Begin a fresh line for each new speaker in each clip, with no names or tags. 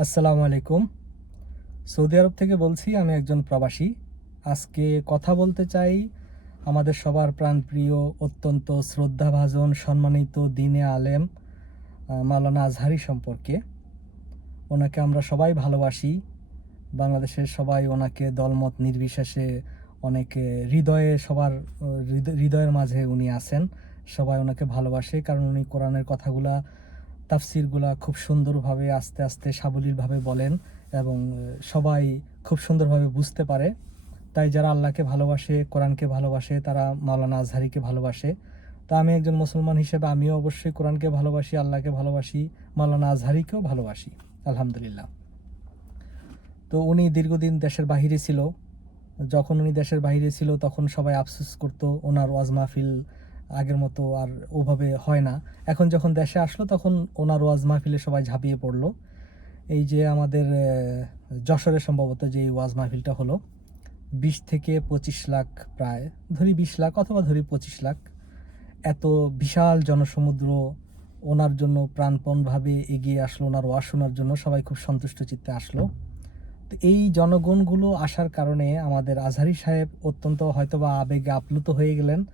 আসসালামু আলাইকুম। সৌদি আরব থেকে বলছি আমি একজন প্রবাসী। আজকে কথা বলতে চাই আমাদের সবার প্রাণপ্রিয় অত্যন্ত শ্রদ্ধাভাজন সম্মানিত দিনে আলেম আহ, মাওলানা আজহারি সম্পর্কে। ওনাকে আমরা সবাই ভালোবাসি। বাংলাদেশের সবাই ওনাকে দলমত নির্বিশেষে অনেকে হৃদয়ে সবার হৃদ- হৃদয়ের মাঝে উনি আছেন। সবাই ওনাকে ভালোবাসে কারণ উনি কোরআনের কথাগুলা তাফসিরগুলা খুব সুন্দরভাবে, আস্তে আস্তে সাবলীলভাবে বলেন এবং সবাই খুব সুন্দরভাবে বুঝতে পারে। তাই যারা আল্লাহকে ভালোবাসে, কোরআনকে ভালোবাসে, তারা মাওলানা আজহারিকে ভালোবাসে। তা আমি একজন মুসলমান হিসেবে আমিও অবশ্যই কোরআনকে ভালোবাসি, আল্লাহকে ভালোবাসি, মাওলানা আজহারিকেও ভালোবাসি, আলহামদুলিল্লাহ। তো উনি দীর্ঘদিন দেশের বাহিরে ছিল। যখন উনি দেশের বাইরে ছিল, তখন সবাই আফসোস করতো, ওনার ওয়াজ মাহফিল আগের মতো আর ওভাবে হয় না। এখন যখন দেশে আসলো, তখন ওনার ওয়াজ মাহফিলে সবাই ঝাঁপিয়ে পড়ল। এই যে আমাদের যশোরে সম্ভবত যে ওয়াজ মাহফিলটা হলো, বিশ থেকে পঁচিশ লাখ প্রায়, ধরি বিশ লাখ অথবা ধরি পঁচিশ লাখ, এত বিশাল জনসমুদ্র, ওনার জন্য প্রাণপণভাবে এগিয়ে আসলো, ওনার ওয়াজ শোনার জন্য সবাই খুব সন্তুষ্ট চিত্তে আসলো। তো এই জনগণগুলো আসার কারণে আমাদের আজহারি সাহেব অত্যন্ত হয়তোবা আবেগে আপ্লুত হয়ে গেলেন।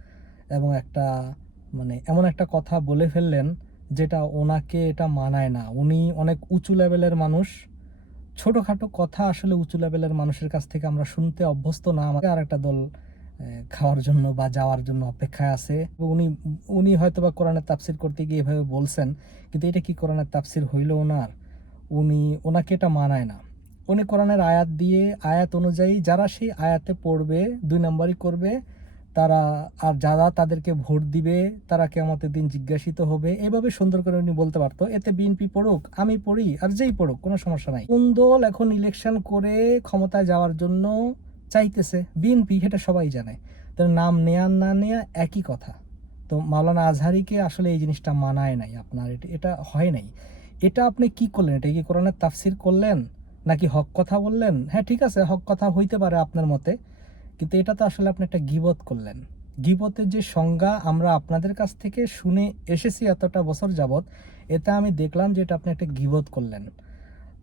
এবং একটা মানে এমন একটা কথা বলে ফেললেন যেটা ওনাকে এটা মানায় না। উনি অনেক উঁচু লেভেলের মানুষ। ছোটোখাটো কথা আসলে উঁচু লেভেলের মানুষের কাছ থেকে আমরা শুনতে অভ্যস্ত না। আমাকে আর একটা দল খাওয়ার জন্য বা যাওয়ার জন্য অপেক্ষায় আছে। উনি উনি হয়তো বা কোরআনের তাফসির করতে গিয়ে এভাবে বলছেন, কিন্তু এটা কি কোরআনের তাফসির হইল ওনার? উনি, ওনাকে এটা মানায় না। উনি কোরআনের আয়াত দিয়ে, আয়াত অনুযায়ী যারা সেই আয়াতে পড়বে, দুই নম্বরই করবে তারা আর যারা তাদেরকে ভোট দিবে, তারা কেমতের দিন জিজ্ঞাসিত হবে। এভাবে সুন্দর করে উনি বলতে পারতো, এতে বিএনপি পড়ুক, আমি পড়ি, আর যেই পড়ুক, কোনো সমস্যা নাই। কোন দল এখন ইলেকশন করে ক্ষমতায় যাওয়ার জন্য চাইতেছে? বিএনপি এটা সবাই জানে। তো নাম নেয়া না নেয়া একই কথা। তো মাওলানা আজহারিকে আসলে এই জিনিসটা মানায় নাই আপনার, এটা এটা হয় নাই। এটা আপনি কি করলেন? এটা কি কোরআনের তাফসির করলেন? নাকি হক কথা বললেন? হ্যাঁ ঠিক আছে, হক কথা হইতে পারে আপনার মতে। কিন্তু এটা তো আসলে আপনি একটা গিবত করলেন। গিবতের যে সংজ্ঞা আমরা আপনাদের কাছ থেকে শুনে এসেছি এতটা বছর যাবত এতে আমি দেখলাম যে এটা আপনি একটা গিবত করলেন।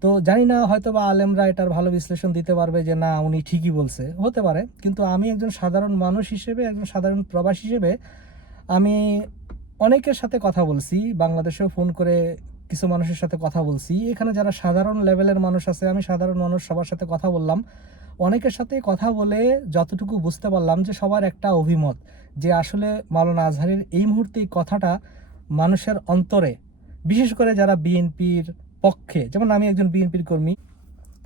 তো জানি না হয়তো বা আলেমরা এটার ভালো বিশ্লেষণ দিতে পারবে যে না, উনি ঠিকই বলছে। হতে পারে। কিন্তু আমি একজন সাধারণ মানুষ হিসেবে, একজন সাধারণ প্রবাস হিসেবে, আমি অনেকের সাথে কথা বলছি, বাংলাদেশেও ফোন করে কিছু মানুষের সাথে কথা বলছি। এখানে যারা সাধারণ লেভেলের মানুষ আছে, আমি সাধারণ মানুষ সবার সাথে কথা বললাম। অনেকের সাথে কথা বলে যতটুকু বুঝতে পারলাম যে সবার একটা অভিমত যে আসলে মাওলানা আজহারের এই মুহূর্তে এই কথাটা মানুষের অন্তরে, বিশেষ করে যারা বিএনপির পক্ষে, যেমন আমি একজন বিএনপির কর্মী,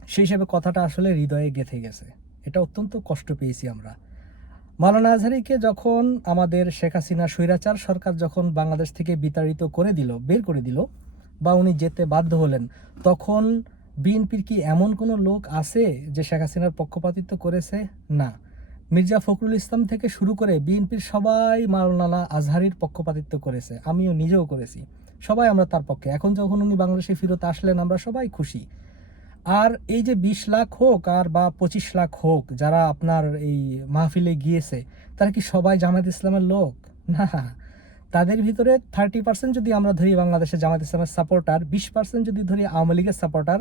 সেই হিসেবে কথাটা আসলে হৃদয়ে গেঁথে গেছে। এটা অত্যন্ত কষ্ট পেয়েছি আমরা। মাওলানা আজহারিকে যখন আমাদের শেখ হাসিনা স্বৈরাচার সরকার যখন বাংলাদেশ থেকে বিতাড়িত করে দিল, বের করে দিল, বা উনি যেতে বাধ্য হলেন, তখন বিএনপির কি এমন কোনো লোক আছে যে শেখ হাসিনার পক্ষপাতিত্ব করেছে? না। মির্জা ফখরুল ইসলাম থেকে শুরু করে বিএনপির সবাই মাওলানা আজহারির পক্ষপাতিত্ব করেছে। আমিও নিজেও করেছি। সবাই আমরা তার পক্ষে। এখন যখন উনি বাংলাদেশে ফিরত আসলেন, আমরা সবাই খুশি। আর এই যে বিশ লাখ হোক আর বা পঁচিশ লাখ হোক যারা আপনার এই মাহফিলে গিয়েছে, তারা কি সবাই জামাত ইসলামের লোক? না। তাদের ভিতরে থার্টি পার্সেন্ট যদি আমরা ধরি বাংলাদেশের জামাত ইসলামের সাপোর্টার বিশ পার্সেন্ট যদি ধরি আওয়ামী লীগের সাপোর্টার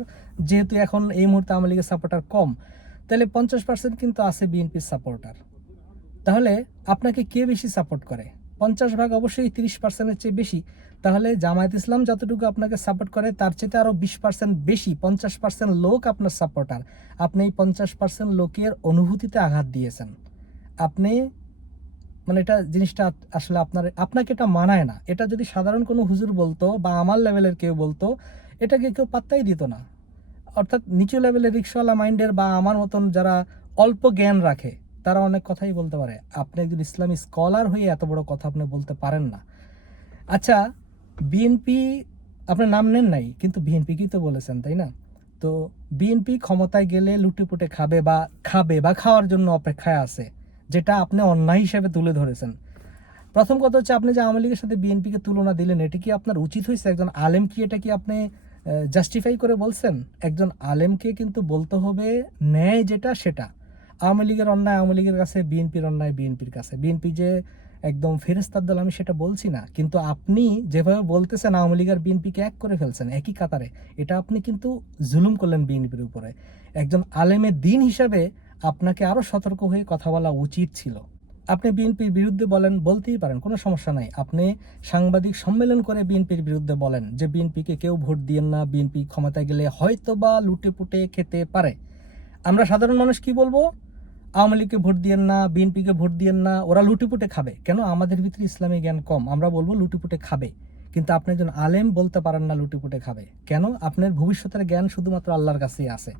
যেহেতু এখন এই মুহূর্তে আওয়ামী লীগের সাপোর্টার কম, তাহলে পঞ্চাশ পার্সেন্ট কিন্তু আছে বিএনপির সাপোর্টার তাহলে আপনাকে কে বেশি সাপোর্ট করে? পঞ্চাশ ভাগ অবশ্যই তিরিশ পার্সেন্টের চেয়ে বেশি। তাহলে জামায়াত ইসলাম যতটুকু আপনাকে সাপোর্ট করে, তার চেয়ে আরও বিশ পার্সেন্ট বেশি, পঞ্চাশ পার্সেন্ট লোক আপনার সাপোর্টার আপনি এই পঞ্চাশ পার্সেন্ট লোকের অনুভূতিতে আঘাত দিয়েছেন। আপনি মানে এটা জিনিসটা আসলে আপনার, আপনাকে এটা মানায় না। এটা যদি সাধারণ কোনো হুজুর বলতো বা আমার লেভেলের কেউ বলতো, এটাকে কেউ পাত্তাই দিত না। অর্থাৎ নিচু লেভেলের রিক্সাওয়ালা মাইন্ডের বা আমার মতন যারা অল্প জ্ঞান রাখে, তারা অনেক কথাই বলতে পারে। আপনি একজন ইসলামী স্কলার হয়ে এত বড় কথা আপনি বলতে পারেন না। আচ্ছা বিএনপি, আপনার নাম নেন নাই, কিন্তু বিএনপিকেই তো বলেছেন, তাই না? তো বিএনপি ক্ষমতায় গেলে লুটেপুটে খাবে বা খাবে বা খাওয়ার জন্য অপেক্ষায় আছে। যেটা আপনি অন্যায় হিসেবে তুলে ধরেছেন। প্রথম কথা হচ্ছে আপনি যে আওয়ামী লীগের সাথে বিএনপিকে তুলনা দিলেন, এটি কি আপনার উচিত হয়েছে? একজন আলেম কি এটা কি আপনি জাস্টিফাই করে বলছেন? একজন আলেমকে কিন্তু বলতে হবে ন্যায় যেটা সেটা। আওয়ামী লীগের অন্যায় আওয়ামী লীগের কাছে, বিএনপির অন্যায় বিএনপির কাছে। বিএনপি যে একদম ফেরেস্তার দল, আমি সেটা বলছি না। কিন্তু আপনি যেভাবে বলতেছেন, আওয়ামী লীগ আর বিএনপিকে এক করে ফেলছেন, একই কাতারে, এটা আপনি কিন্তু জুলুম করলেন বিএনপির উপরে। একজন আলেমের দিন হিসাবে আপনাকে আরও সতর্ক হয়ে কথা বলা উচিত ছিল। আপনি বিএনপির বিরুদ্ধে বলেন বলতেই পারেন, কোনো সমস্যা নাই। আপনি সাংবাদিক সম্মেলন করে বিএনপির বিরুদ্ধে বলেন যে বিএনপিকে কেউ ভোট দিয়েন না, বিএনপি ক্ষমতায় গেলে হয়তো বা লুটে পুটে খেতে পারে। আমরা সাধারণ মানুষ কি বলব? আওয়ামী লীগকে ভোট দিয়েন না, বিএনপিকে ভোট দিয়েন না, ওরা লুটিপুটে খাবে। কেন? আমাদের ভিতরে ইসলামী জ্ঞান কম, আমরা বলব লুটিপুটে খাবে। কিন্তু আপনি একজন আলেম বলতে পারেন না লুটিপুটে খাবে। কেন? আপনার ভবিষ্যতের জ্ঞান শুধুমাত্র আল্লাহর কাছেই আছে।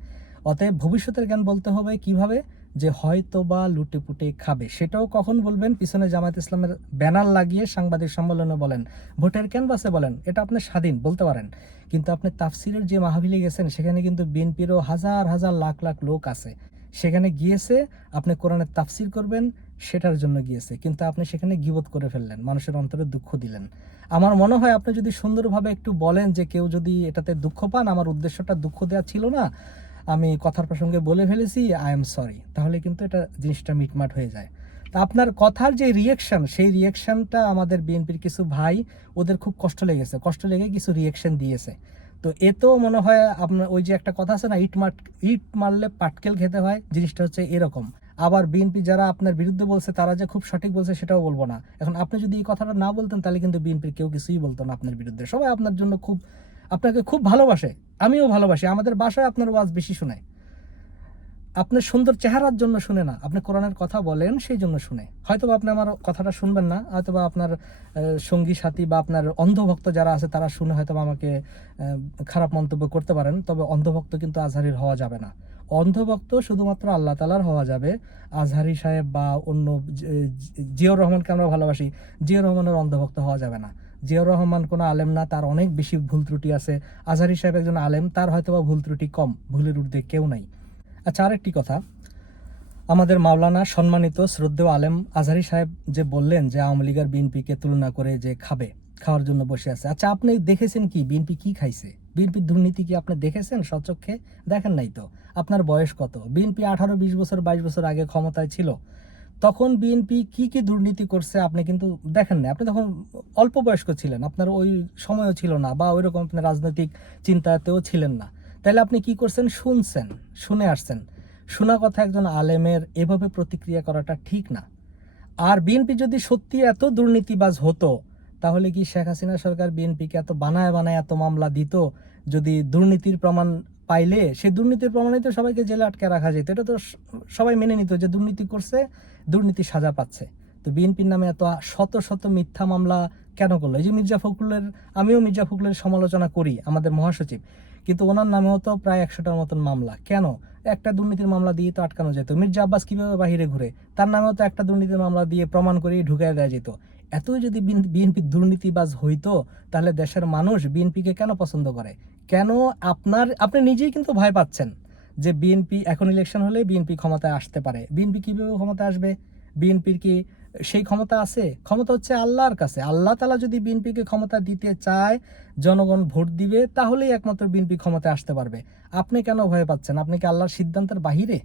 অতএব ভবিষ্যতের জ্ঞান বলতে হবে কীভাবে? যে হয়তো বা লুটেপুটে খাবে। সেটাও কখন বলবেন? পিছনে জামায়াত ইসলামের ব্যানার লাগিয়ে সাংবাদিক সম্মেলনে বলেন, ভোটের ক্যানভাসে বলেন, এটা আপনি স্বাধীন, বলতে পারেন। কিন্তু আপনি তাফসিরের যে মাহফিলে গেছেন, সেখানে কিন্তু বিএনপিরও হাজার হাজার লাখ লাখ লোক আছে। সেখানে গিয়েছে, আপনি কোরআনের তাফসির করবেন, সেটার জন্য গিয়েছে। কিন্তু আপনি সেখানে গিবত করে ফেললেন, মানুষের অন্তরে দুঃখ দিলেন। আমার মনে হয় আপনি যদি সুন্দরভাবে একটু বলেন যে কেউ যদি এটাতে দুঃখ পান, আমার উদ্দেশ্যটা দুঃখ দেওয়া ছিল না আমি কথার প্রসঙ্গে বলে ফেলেছি আই এম সরি তাহলে কিন্তু এটা জিনিসটা মিটমাট হয়ে যায়। তা আপনার কথার যে রিয়েকশন সেই রিয়েকশনটা আমাদের বিএনপির কিছু ভাই, ওদের খুব কষ্ট লেগেছে। কষ্ট লেগে কিছু রিয়েকশন দিয়েছে। তো এতেও মনে হয় আপনার ওই যে একটা কথা আছে না, ইট মার, ইট মারলে পাটকেল খেতে হয়, জিনিসটা হচ্ছে এরকম। আবার বিএনপি যারা আপনার বিরুদ্ধে বলছে, তারা যে খুব সঠিক বলছে, সেটাও বলব না। এখন আপনি যদি এই কথাটা না বলতেন, তাহলে কিন্তু বিএনপির কেউ কিছুই বলতো না আপনার বিরুদ্ধে। সবাই আপনার জন্য খুব, আপনাকে খুব ভালোবাসে। আমিও ভালোবাসি, আমাদের বাসায় আপনার ওয়াজ বেশি শোনায় আপনার সুন্দর চেহারার জন্য শুনে না, আপনি কোরআনের কথা বলেন সেই জন্য শুনে। হয়তো বা আপনি আমার কথাটা শুনবেন না হয়তো বা আপনার সঙ্গী, সাথী বা আপনার অন্ধভক্ত যারা আছে তারা শুনে হয়তো আমাকে খারাপ মন্তব্য করতে পারেন, তবে অন্ধভক্ত কিন্তু আজহারির হওয়া যাবে না। অন্ধভক্ত শুধুমাত্র আল্লাহ তালার হওয়া যাবে। আজহারি সাহেব বা অন্য জিয়র রহমানকে আমরা ভালোবাসি জিয়র রহমানের অন্ধভক্ত হওয়া যাবে না। জিয়র রহমান কোনো আলেম না, তার অনেক বেশি ভুল ত্রুটি আছে। আজহারি সাহেব একজন আলেম, তার হয়তো বা ভুল ত্রুটি কম, ভুলের ঊর্ধ্বে কেউ নাই। আচ্ছা আরেকটি কথা। আমাদের মাওলানা সম্মানিত শ্রদ্ধেয় আলেম আজহারি সাহেব যে বললেন যে আওয়ামী লীগের বিএনপিকে তুলনা করে যে খাবে, খাওয়ার জন্য বসে আছে। আচ্ছা আপনি দেখেছেন কি বিএনপি কি খাইছে? বিএনপির দুর্নীতি কি আপনি দেখেছেন? সচক্ষে দেখেন নাই তো। আপনার বয়স কত? বিএনপি আঠারো, বিশ বছর, বাইশ বছর আগে ক্ষমতায় ছিল। তখন বিএনপি কি কি দুর্নীতি করছে আপনি কিন্তু দেখেন না আপনি তখন অল্প বয়স্ক ছিলেন, আপনার ওই সময়ও ছিল না বা ওই রকম আপনি রাজনৈতিক চিন্তাতেও ছিলেন না। তাহলে আপনি কি করছেন? শুনছেন, শুনে আসছেন। শোনা কথা একজন আলেমের এভাবে প্রতিক্রিয়া করাটা ঠিক না। আর বিএনপি যদি সত্যি এত দুর্নীতিবাজ হতো, তাহলে কি শেখ হাসিনা সরকার বিএনপিকে এত বানায় বানায় এত মামলা দিত, যদি দুর্নীতির প্রমাণ পাইলে সে দুর্নীতির প্রমাণে তো সবাইকে জেলে আটকে রাখা যেত। এটা তো সবাই মেনে নিত যে দুর্নীতি করছে, দুর্নীতি সাজা পাচ্ছে। তো বিএনপির নামে এত শত শত মিথ্যা মামলা কেন করল? এই যে মির্জা ফখরুলের, আমিও মির্জা ফখরুলের সমালোচনা করি, আমাদের মহাসচিব। কিন্তু ওনার নামেও তো প্রায় একশোটার মতন মামলা। কেন? একটা দুর্নীতির মামলা দিয়ে তো আটকানো যেত। মির্জা আব্বাস কীভাবে বাহিরে ঘুরে? তার নামেও তো একটা দুর্নীতির মামলা দিয়ে প্রমাণ করেই ঢুকাই দেওয়া যেত। এতই যদি বিএনপি দুর্নীতিবাজ হইতো, তাহলে দেশের মানুষ বিএনপিকে কেন পছন্দ করে? কেন আপনার, আপনি নিজেই কিন্তু ভয় পাচ্ছেন যে বিএনপি এখন ইলেকশন হলে বিএনপি ক্ষমতায় আসতে পারে। বিএনপি কীভাবে ক্ষমতায় আসবে? বিএনপির কি সেই ক্ষমতা আছে? ক্ষমতা হচ্ছে আল্লাহর কাছে। আল্লাহ তালা যদি বিএনপিকে ক্ষমতা দিতে চায়, জনগণ ভোট দিবে, তাহলেই একমাত্র বিএনপি ক্ষমতায় আসতে পারবে। আপনি কেন ভয় পাচ্ছেন? আপনি কি আল্লাহর সিদ্ধান্তের বাহিরে?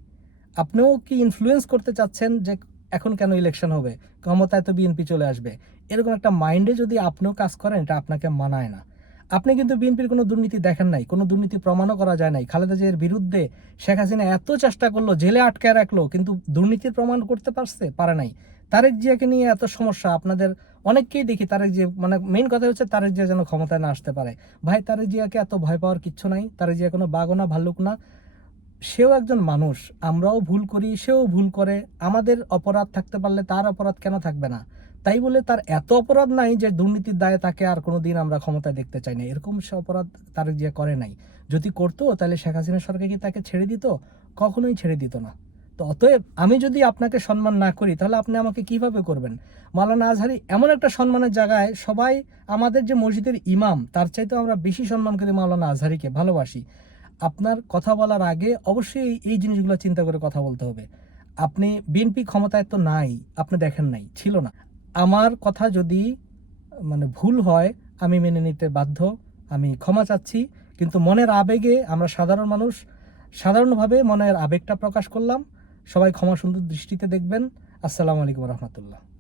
আপনিও কি ইনফ্লুয়েন্স করতে চাচ্ছেন যে এখন কেন ইলেকশন হবে? ক্ষমতায় তো বিএনপি চলে আসবে। এরকম একটা মাইন্ডে যদি আপনিও কাজ করেন, এটা আপনাকে মানায় না। আপনি কিন্তু বিএনপির কোনো দুর্নীতি দেখেন নাই, কোনো দুর্নীতি প্রমাণও করা যায় নাই। খালেদা জিয়ার বিরুদ্ধে শেখ হাসিনা এত চেষ্টা করল, জেলে আটকে রাখল, কিন্তু দুর্নীতির প্রমাণ করতে পারছে, পারে নাই। তারেক জিয়াকে নিয়ে এত সমস্যা, আপনাদের অনেককেই দেখি তারেক জিয়া মানে মেইন কথা হচ্ছে তারেক জিয়া যেন ক্ষমতায় না আসতে পারে। ভাই, তারেক জিয়াকে এত ভয় পাওয়ার কিচ্ছু নাই, তারেক জিয়া কোনো বাঘও না, ভাল্লুক না। সেও একজন মানুষ, আমরাও ভুল করি, সেও ভুল করে, আমাদের অপরাধ থাকতে পারলে তার অপরাধ কেন থাকবে না? তাই বলে তার এত অপরাধ নাই যে দুর্নীতির দায়ে তাকে আর কোনো দিন আমরা ক্ষমতায় দেখতে চাই না। এরকম সে অপরাধ তার যে করে নাই। যদি করতো, তাহলে শেখ হাসিনা সরকার কি তাকে ছেড়ে দিত? কখনোই ছেড়ে দিত না। তো অতএব আমি যদি আপনাকে সম্মান না করি, তাহলে আপনি আমাকে কীভাবে করবেন? মালানা আজহারি, এমন একটা সম্মানের জায়গায় সবাই আমাদের যে মসজিদের ইমাম, তার চাইতে আমরা বেশি সম্মান করি মাওলানা আজহারিকে, ভালোবাসি। আপনার কথা বলার আগে অবশ্যই এই জিনিসগুলো চিন্তা করে কথা বলতে হবে। আপনি বিএনপি ক্ষমতায় তো নাই, আপনি দেখেন নাই, ছিল না। আমার কথা যদি মানে ভুল হয়, আমি মেনে নিতে বাধ্য, আমি ক্ষমা চাচ্ছি। কিন্তু মনের আবেগে আমরা সাধারণ মানুষ, সাধারণভাবে মনের আবেগটা প্রকাশ করলাম। সবাই ক্ষমা সুন্দর দৃষ্টিতে দেখবেন। আসসালামু আলাইকুম রহমতুল্লাহ।